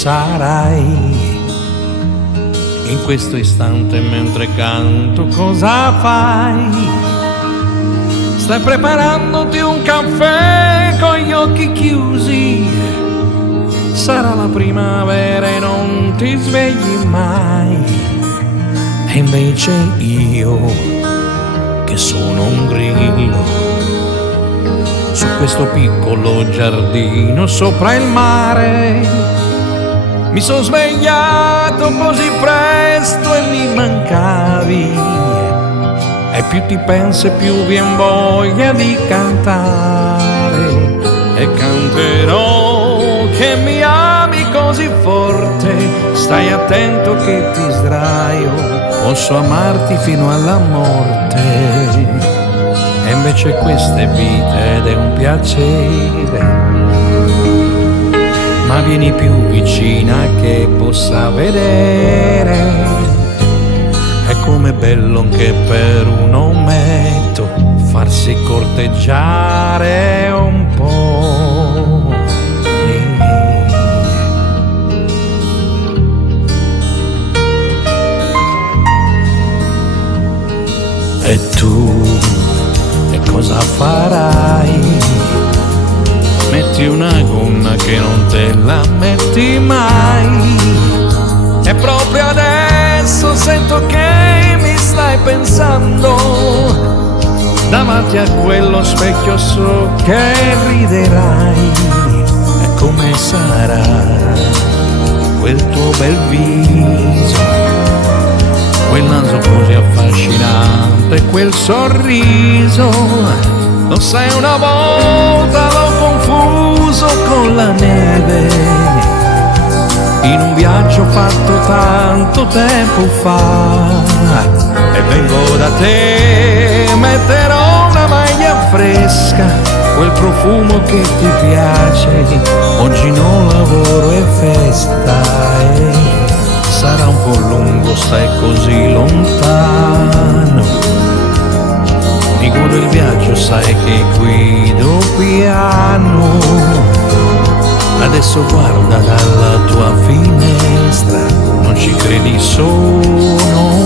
sarai. In questo istante mentre canto cosa fai? Stai preparandoti un caffè con gli occhi chiusi. Sarà la primavera e non ti svegli mai. E invece io, che sono un grillo, su questo piccolo giardino sopra il mare, mi sono svegliato così presto e mi mancavi. E più ti penso e più vien voglia di cantare. E canterò che mi ami così forte. Stai attento che ti sdraio, posso amarti fino alla morte. E invece questa è vita ed è un piacere. Ma vieni più vicina che possa vedere. È come bello anche per un ometto farsi corteggiare un po'. E tu, e cosa farai? Metti una gonna che non te la metti mai. E proprio adesso sento che mi stai pensando. Davanti a quello specchio so che riderai. E come sarà quel tuo bel viso, quel naso così affascinante, quel sorriso. Lo sai, una volta l'ho confuso con la neve, in un viaggio fatto tanto tempo fa. E vengo da te, metterò una maglia fresca, quel profumo che ti piace. Oggi non lavoro e festa, e sarà un po' lungo, stai così lontano. Mi godo il viaggio, sai che guido piano. Adesso guarda dalla tua finestra, non ci credi, sono